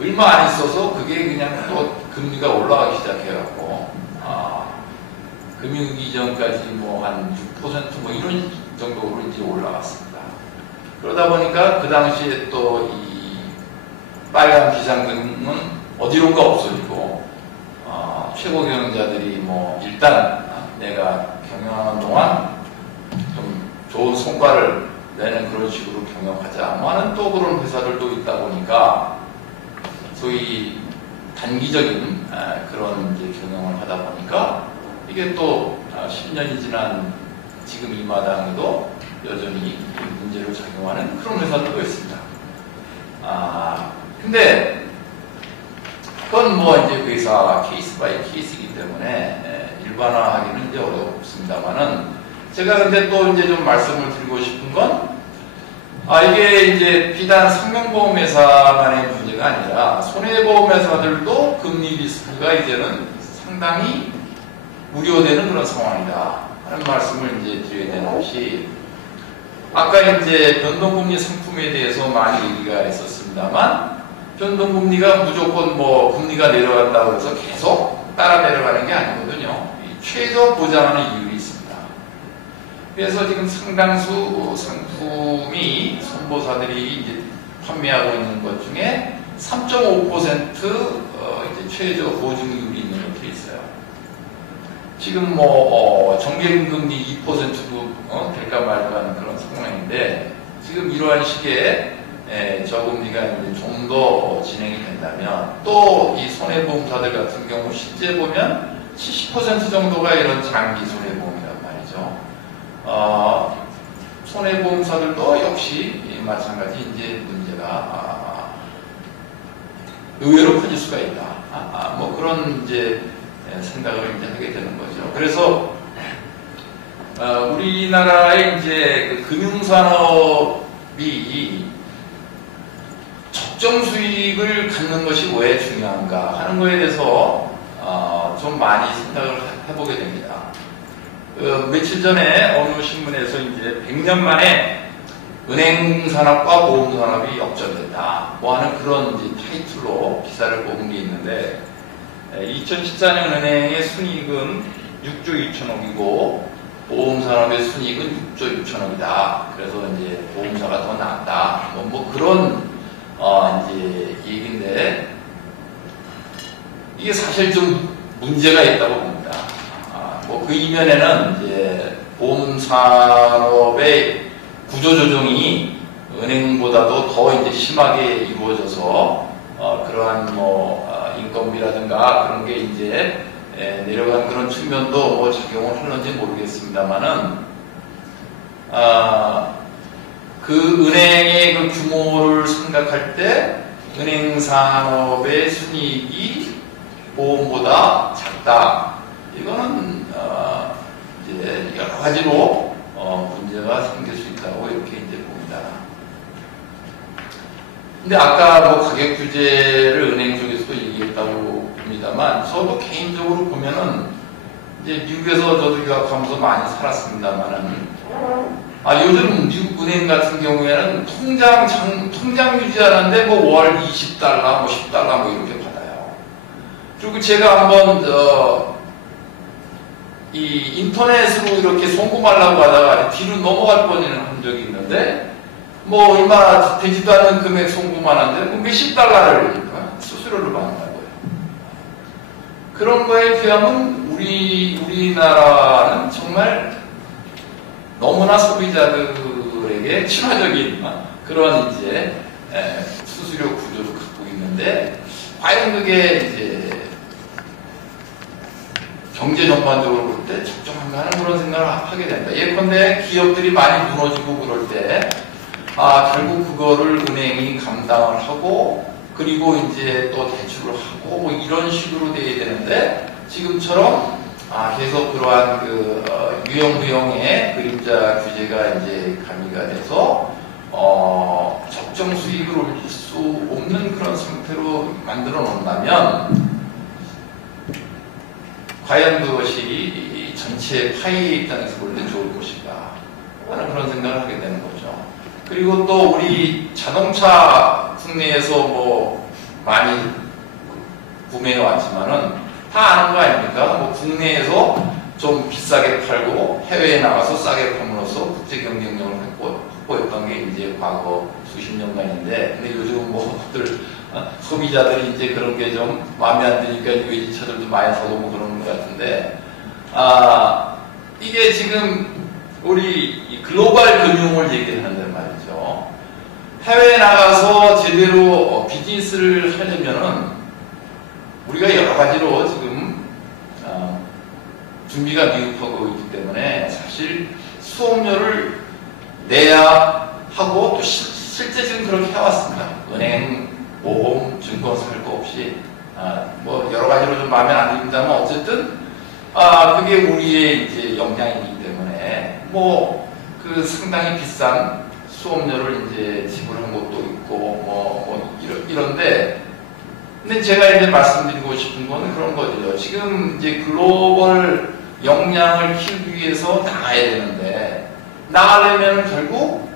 얼마 안 있어서 그게 그냥 또 금리가 올라가기 시작해갖고 금융위기 이전까지 뭐 한 6% 뭐 이런 정도로 이제 올라갔습니다. 그러다 보니까 그 당시에 또 이 빨간 비상등은 어디론가 없어지고 최고 경영자들이 뭐 일단 내가 경영하는 동안 좀 좋은 성과를 내는 그런 식으로 경영하자 뭐 하는 또 그런 회사들도 있다 보니까 소위 단기적인 그런 이제 경영을 하다 보니까 이게 또 10년이 지난 지금 이 마당에도 여전히 문제로 작용하는 그런 회사들도 있습니다. 근데 그건 뭐 이제 그 회사 케이스 바이 케이스이기 때문에 일반화하기는 이제 어렵습니다만은 제가 근데 또 이제 좀 말씀을 드리고 싶은 건 이게 이제 비단 생명보험회사만의 문제가 아니라 손해보험회사들도 금리 리스크가 이제는 상당히 우려되는 그런 상황이다 하는 말씀을 이제 드려야 되는 것이 아까 이제 변동금리 상품에 대해서 많이 얘기가 있었습니다만 변동금리가 무조건 뭐 금리가 내려간다고 해서 계속 따라 내려가는 게 아니거든요. 최저 보장하는 이율이 있습니다. 그래서 지금 상당수 상품이 선보사들이 이제 판매하고 있는 것 중에 3.5% 이제 최저 보증이율이 있는 것도 있어요. 지금 뭐 정기금리 2%도 될까 말까 하는 그런 상황인데 지금 이러한 시기에 저금리가 이제 좀 더 진행이 된다면 또 이 손해보험사들 같은 경우 실제 보면 70% 정도가 이런 장기 손해보험이란 말이죠. 손해보험사들도 역시 마찬가지 이제 문제가 의외로 커질 수가 있다. 뭐 그런 이제 생각을 이제 하게 되는 거죠. 그래서 우리나라의 이제 그 금융산업이 적정 수익을 갖는 것이 왜 중요한가 하는 거에 대해서 좀 많이 생각을 해보게 됩니다. 며칠 전에 어느 신문에서 이제 100년 만에 은행산업과 보험산업이 역전됐다 뭐 하는 그런 이제 타이틀로 기사를 뽑은 게 있는데 2014년 은행의 순이익은 6조 2천억이고 보험산업의 순이익은 6조 6천억이다. 그래서 이제 보험사가 더 낫다. 뭐 그런 이제 얘기인데 이게 사실 좀 문제가 있다고 봅니다. 뭐 그 이면에는 이제 보험산업의 구조조정이 은행보다도 더 이제 심하게 이루어져서 그러한 뭐 인건비라든가 그런 게 이제 내려간 그런 측면도 뭐 작용을 하는지 모르겠습니다만은 그 은행의 그 규모를 생각할 때 은행 산업의 순이익이 보험보다 작다. 이거는 이제 여러 가지로 문제가 생길 수 있다고 이렇게 이제 봅니다. 근데 아까 뭐 가격 규제를 은행 쪽에서도 얘기했다고 봅니다만 저도 개인적으로 보면은 이제 미국에서 저도 유학하면서 많이 살았습니다만은 요즘 미국 은행 같은 경우에는 통장 유지하는데 뭐 월 20달러, 뭐 10달러 뭐 이렇게 받아요. 그리고 제가 한번 이 인터넷으로 이렇게 송금하려고 하다가 뒤로 넘어갈 뻔한 적이 있는데 뭐 얼마 되지도 않는 금액 송금하는데 뭐 몇십 달러를 수수료를 받는 거예요. 그런 거에 비하면 우리나라는 정말 너무나 소비자들에게 친화적인 그런 이제 수수료 구조를 갖고 있는데 과연 그게 이제 경제 전반적으로 볼 때 적정한가 하는 그런 생각을 하게 됩니다. 예컨대 기업들이 많이 무너지고 그럴 때 결국 그거를 은행이 감당을 하고 그리고 이제 또 대출을 하고 뭐 이런 식으로 돼야 되는데 지금처럼 계속 그러한 그 유형무형의 그림자 규제가 이제 가미가 돼서 국정 수익을 올릴 수 없는 그런 상태로 만들어 놓는다면 과연 그것이 전체 파이의 입장에서 볼 때 좋을 것인가 하는 그런 생각을 하게 되는 거죠. 그리고 또 우리 자동차 국내에서 뭐 많이 구매해 왔지만은 다 아는 거 아닙니까? 뭐 국내에서 좀 비싸게 팔고 해외에 나가서 싸게 팔므로써 국제 경쟁력을 확보했던 게 이제 과거 수십 년간인데, 근데 요즘 뭐들 소비자들이 이제 그런 게 좀 마음에 안 드니까 외제차들도 많이 사고 뭐 그러는 것 같은데, 이게 지금 우리 글로벌 금융을 얘기하는데 말이죠. 해외에 나가서 제대로 비즈니스를 하려면은 우리가 여러 가지로 지금 준비가 미흡하고 있기 때문에 사실 수업료를 내야 하고 또 실제 지금 그렇게 해왔습니다. 은행, 보험, 증권 살 거 없이 뭐 여러 가지로 좀 마음에 안 듭니다만 어쨌든 그게 우리의 이제 역량이기 때문에 뭐 그 상당히 비싼 수업료를 이제 지불한 것도 있고 뭐 이런데, 근데 제가 이제 말씀드리고 싶은 거는 그런 거죠. 지금 이제 글로벌 역량을 키우기 위해서 나가야 되는데, 나가려면 결국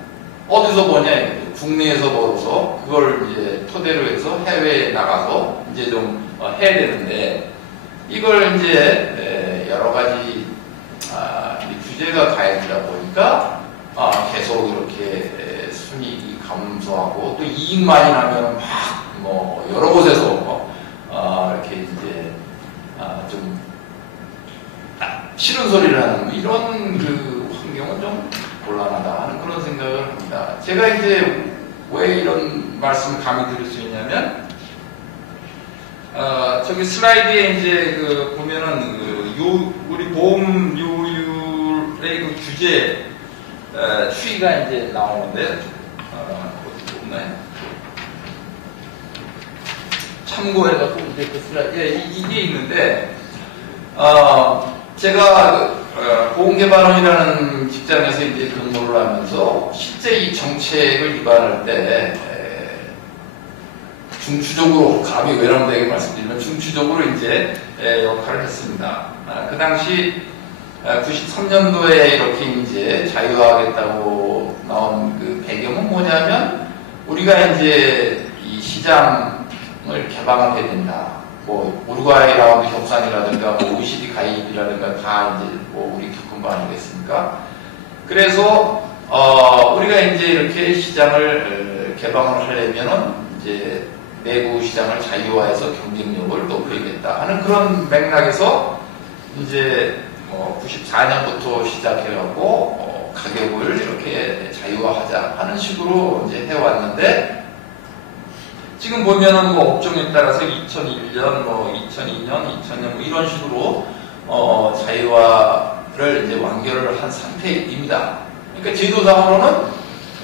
어디서 버냐, 국내에서 벌어서 그걸 이제 토대로 해서 해외에 나가서 이제 좀 해야 되는데, 이걸 이제 여러 가지 규제가 가해지다 보니까 계속 이렇게 순이익이 감소하고 또 이익만이 나면 막 뭐 여러 곳에서 이렇게 이제 좀 싫은 소리를 하는 이런 그 환경은 좀 곤란하다 하는 그런 생각을 합니다. 제가 이제 왜 이런 말씀을 감히 드릴 수 있냐면, 저기 슬라이드에 이제 그 보면은 우리 보험 요율의 그 규제 추이가 이제 나오는데, 어디 없나요? 참고해갖고 이제 그 슬라이드, 이게 있는데, 제가 보험개발원이라는 직장에서 이제 근무를 하면서 실제 이 정책을 위반할 때 중추적으로, 감히 외람되게 말씀드리면 중추적으로 이제 역할을 했습니다. 그 당시 93년도에 이렇게 이제 자유화하겠다고 나온 그 배경은 뭐냐면, 우리가 이제 이 시장을 개방하게 된다. 뭐 우루과이 라운드 협상이라든가 뭐 OECD 가입이라든가 다 이제 뭐 우리 겪은 바 아니겠습니까? 그래서 우리가 이제 이렇게 시장을 개방을 하려면은 이제 내부 시장을 자유화해서 경쟁력을 높이겠다 하는 그런 맥락에서 이제 94년부터 시작해갖고 가격을 이렇게 자유화하자 하는 식으로 이제 해왔는데, 지금 보면은 뭐 업종에 따라서 2001년, 뭐 2002년, 2000년 뭐 이런 식으로 자유화를 이제 완결을 한 상태입니다. 그러니까 제도상으로는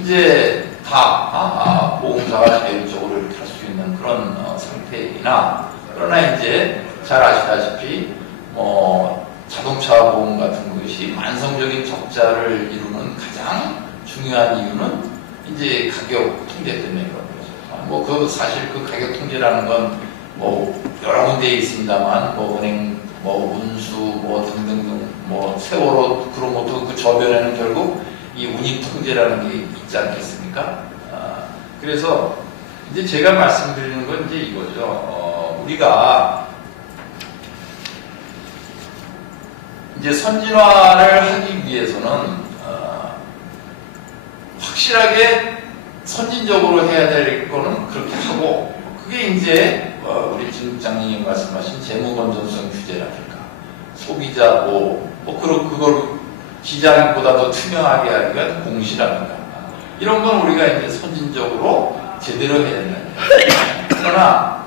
이제 다 보험사가 자율적으로 이렇게 할 수 있는 그런 상태이나, 그러나 이제 잘 아시다시피 자동차 보험 같은 것이 만성적인 적자를 이루는 가장 중요한 이유는 이제 가격 통제 때문에 그런 거죠. 사실 그 가격 통제라는 건 여러 군데에 있습니다만, 은행, 운수, 등등등, 세월호 그런 것도 그 저변에는 결국 이 운임 통제라는 게 있지 않겠습니까? 그래서 이제 제가 말씀드리는 건 이제 이거죠. 우리가 이제 선진화를 하기 위해서는 확실하게 선진적으로 해야 될 거는 그렇게 하고, 그게 이제 우리 진 국장님이 말씀하신 재무 건전성 규제라든가 소비자 그걸 시장보다 더 투명하게 하기 위한 공시라든가 이런 건 우리가 이제 선진적으로 제대로 해야 된다. 그러나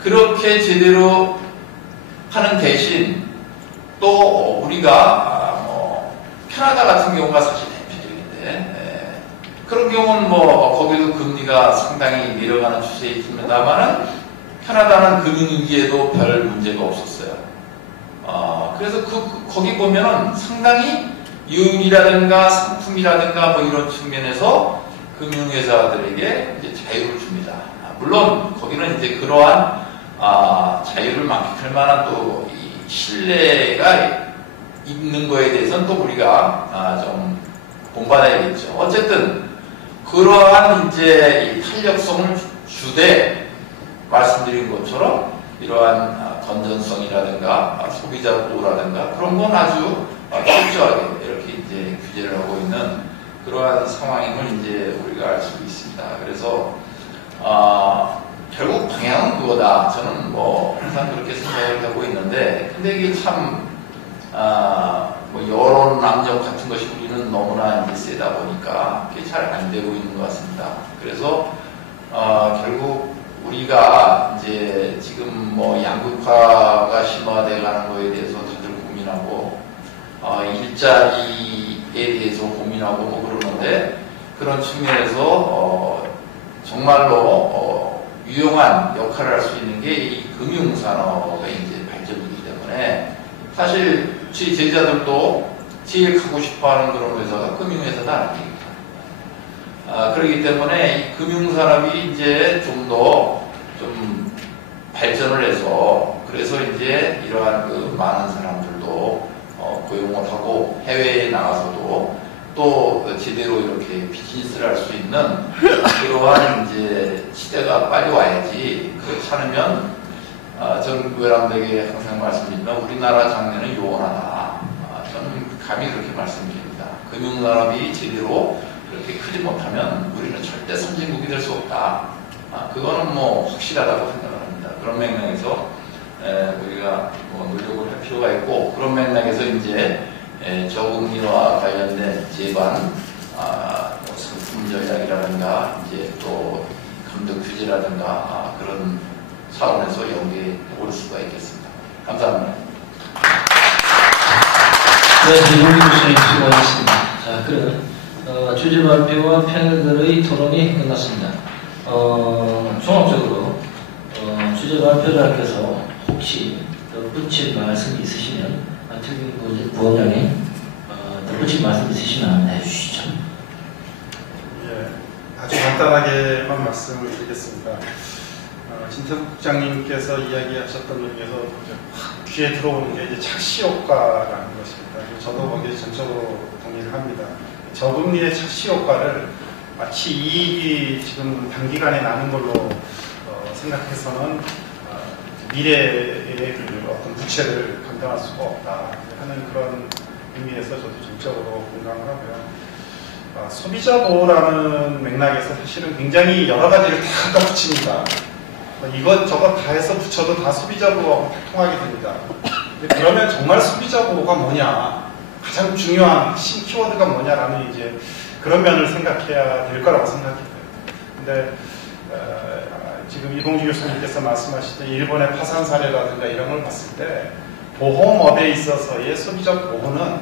그렇게 제대로 하는 대신 또 우리가 캐나다 같은 경우가 사실 대표적인데, 그런 경우는 거기도 금리가 상당히 내려가는 추세에 있습니다만은 캐나다는 금융위기에도 별 문제가 없었어요. 그래서 거기 보면은 상당히 유흥이라든가 상품이라든가 이런 측면에서 금융회사들에게 이제 자유를 줍니다. 물론 거기는 이제 그러한 자유를 만끽할 만한 또 이 신뢰가 있는 거에 대해서는 또 우리가 좀 본받아야겠죠. 어쨌든 그러한 이제 이 탄력성을 주되 말씀드린 것처럼 이러한 건전성이라든가 소비자 보호라든가 그런 건 아주 철저하게 이렇게 이제 규제를 하고 있는 그러한 상황임을 이제 우리가 알 수 있습니다. 그래서 결국 방향은 그거다. 저는 뭐 항상 그렇게 생각을 하고 있는데, 근데 이게 참 뭐 여론 남정 같은 것이 우리는 너무나 이제 세다 보니까 그게 잘 안 되고 있는 것 같습니다. 그래서 결국 우리가 이제 지금 뭐 양극화가 심화되어 가는 거에 대해서 다들 고민하고 일자리에 대해서 고민하고 뭐 그러는데, 그런 측면에서 정말로 유용한 역할을 할 수 있는 게 이 금융산업의 이제 발전이기 때문에, 사실 제 제자들도 제일 가고 싶어하는 그런 회사가 금융회사가 아닙니다. 그렇기 때문에 이 금융산업이 이제 좀 더 좀 발전을 해서, 그래서 이제 이러한 그 많은 사람들도 고용을 하고 해외에 나가서도 또 제대로 이렇게 비즈니스를 할 수 있는 그러한 이제 시대가 빨리 와야지. 그렇지 않으면 저는 외람되게 항상 말씀드리면 우리나라 장래는 요원하다. 저는 감히 그렇게 말씀드립니다. 금융산업이 제대로 그렇게 크지 못하면 우리는 절대 선진국이 될 수 없다. 그거는 뭐 확실하다고 생각을 합니다. 그런 맥락에서 우리가 뭐 노력을 할 필요가 있고, 그런 맥락에서 이제 저금리와 관련된 제반, 뭐 상품 전략이라든가 이제 또 감독 규제라든가 그런 차원에서 연계해 올 수가 있겠습니다. 감사합니다. 네, 이동기 교수님 수고하셨습니다. 자, 그럼 주제 발표와 패널들의 토론이 끝났습니다. 종합적으로 주제 발표를 하셔서 혹시 덧붙일 말씀이 있으시면 특히 부원장님 덧붙일 말씀 있으시면 해주시죠. 예, 아주 간단하게만 말씀을 드리겠습니다. 진태국 국장님께서 이야기하셨던 중에서 확 귀에 들어오는 게 이제 착시 효과라는 것입니다. 저도 거기에 전적으로 동의를 합니다. 저금리의 착시 효과를 마치 이익이 지금 단기간에 나는 걸로 생각해서는 미래의 어떤 부채를 감당할 수가 없다 하는 그런 의미에서 저도 전적으로 공감을 하고요. 소비자 보호라는 맥락에서 사실은 굉장히 여러 가지를 다 갖다 붙입니다. 이것저것 다 해서 붙여도 다 소비자 보호하고 통하게 됩니다. 그러면 정말 소비자 보호가 뭐냐, 가장 중요한 핵심 키워드가 뭐냐라는 이제 그런 면을 생각해야 될 거라고 생각해요. 근데 지금 이봉주 교수님께서 말씀하실 때 일본의 파산 사례라든가 이런 걸 봤을 때 보험업에 있어서의 소비자 보호는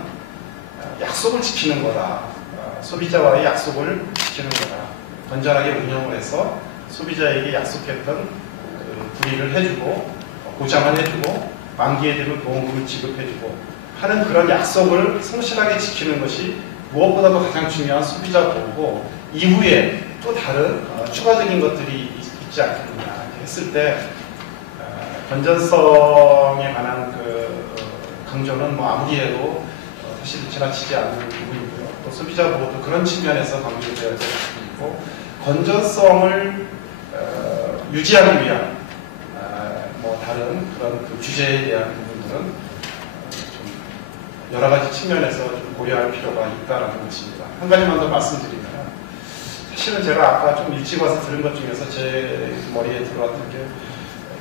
약속을 지키는 거다. 소비자와의 약속을 지키는 거다. 건전하게 운영을 해서 소비자에게 약속했던 그 불이익을 해주고 보장을 해주고 만기에 되면 보험금을 지급해주고 하는 그런 약속을 성실하게 지키는 것이 무엇보다도 가장 중요한 소비자 보호고, 이후에 또 다른 추가적인 것들이 있지 않겠느냐 했을 때 건전성에 관한 그 강조는 뭐 아무리 해도 사실 지나치지 않는 부분이고요. 또 소비자 보호도 그런 측면에서 강조되어야 될 부분이고, 건전성을 유지하기 위한 뭐 다른 그런 그 주제에 대한 부분들은 여러 가지 측면에서 좀 고려할 필요가 있다는 것입니다. 한 가지만 더 말씀드리면, 사실은 제가 아까 좀 일찍 와서 들은 것 중에서 제 머리에 들어왔던 게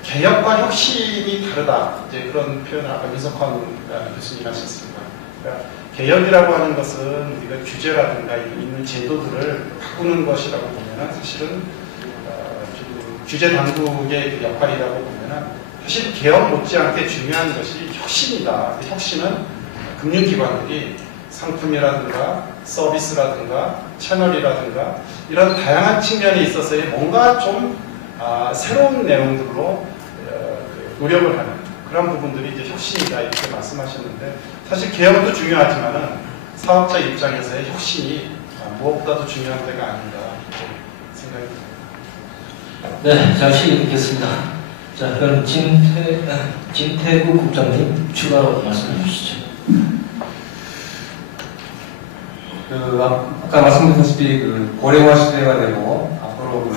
개혁과 혁신이 다르다. 이제 그런 표현을 아까 민석환 교수님이 하셨습니다. 그러니까 개혁이라고 하는 것은 우리가 규제라든가 있는 제도들을 바꾸는 것이라고 보면은 사실은 좀 규제 당국의 역할이라고 보면은 사실 개혁 못지않게 중요한 것이 혁신이다. 혁신은 금융기관들이 상품이라든가 서비스라든가 채널이라든가 이런 다양한 측면에 있어서의 뭔가 좀 새로운 내용들로 노력을 하는 그런 부분들이 이제 혁신이다 이렇게 말씀하셨는데, 사실 개혁도 중요하지만은 사업자 입장에서의 혁신이 무엇보다도 중요한 데가 아닌가 생각입니다. 네, 잠시 듣겠습니다. 자, 그럼 김태구 국장님 추가로 말씀해 주시죠. 아까 말씀드렸다시피 고령화 시대가 되고 앞으로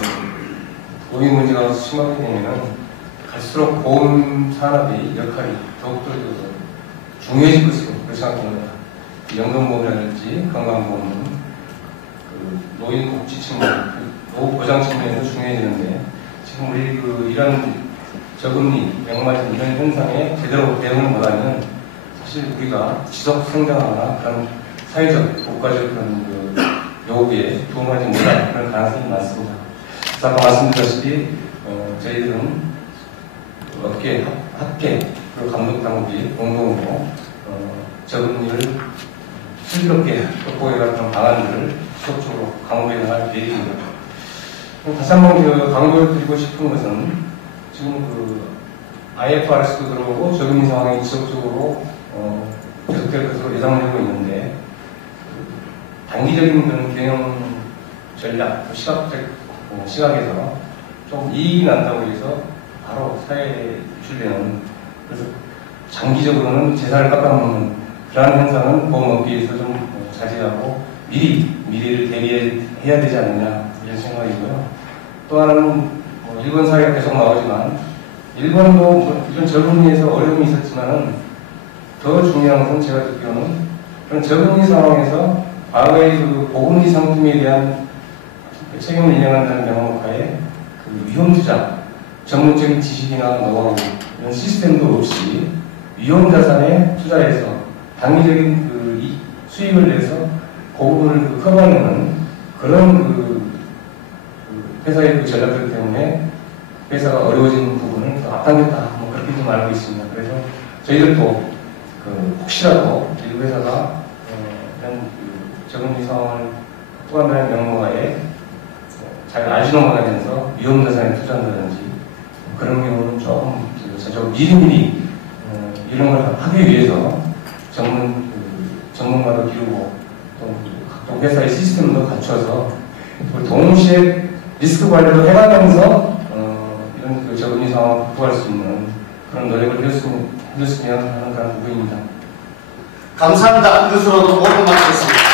노인 문제가 심하게 되면은 갈수록 보험 산업의 역할이 더욱더 중요해질 것으로 그렇게 생각합니다. 연금보험이라든지 건강보험은 노인복지 측면, 노후보장 측면에서 중요해지는데 지금 우리 이런 저금리, 명맞은 이런 현상에 제대로 대응보다는 사실 우리가 지속 성장하거나 그런 사회적, 국가적 그런 요구에 도움하지 못할 그런 가능성이 많습니다. 그래서 아까 말씀드렸다시피 저희들은 업계, 학계, 그리고 감독당국이 공동으로 저금리를 슬기롭게 극복해 갈 그런 방안들을 지속적으로 강구해 나갈 계획입니다. 다시 한번 강조드리고 싶은 것은 지금 IFRS도 들어오고 저금리 상황이 지속적으로 계속될 것으로 예상되고 있는데 단기적인 그런 경영 전략, 시각에서 좀 이익이 난다고 해서 바로 사회에 유출되는, 그래서 장기적으로는 재산을 깎아먹는 그러한 현상은 보험업계에서 좀 자제하고 미래를 대비해야 되지 않느냐 이런 생각이고요. 또 하나는 일본 사례가 계속 나오지만 일본도 이런 저금리에서 어려움이 있었지만은 더 중요한 것은 제가 듣기로는 그런 저금리 상황에서 과거의 고금리 상품에 대한 책임을 인정한다는 명목하에 위험투자, 전문적인 지식이나 노하우 이런 시스템도 없이 위험자산에 투자해서 단기적인 수익을 내서 고금을 커버하는 그런 회사의 전략들 때문에 회사가 어려워진 부분을 앞당겼다 그렇게 좀 알고 있습니다. 그래서 저희들도 혹시라도 이 회사가 이런 저금리 상황을 확보한다는 명목하에 잘 알지도 못하면서 위험자산에 투자한다든지 그런 경우는 조금 미리미리 이런 걸 하기 위해서 전문가도 기르고 또 각종 회사의 시스템도 갖춰서 동시에 리스크 관리도 해가면서 이런 저금리 상황을 극복할 수 있는 그런 노력을 해줬으면 하는 그런 부분입니다. 감사합니다. 이것으로도 5분 마치겠습니다.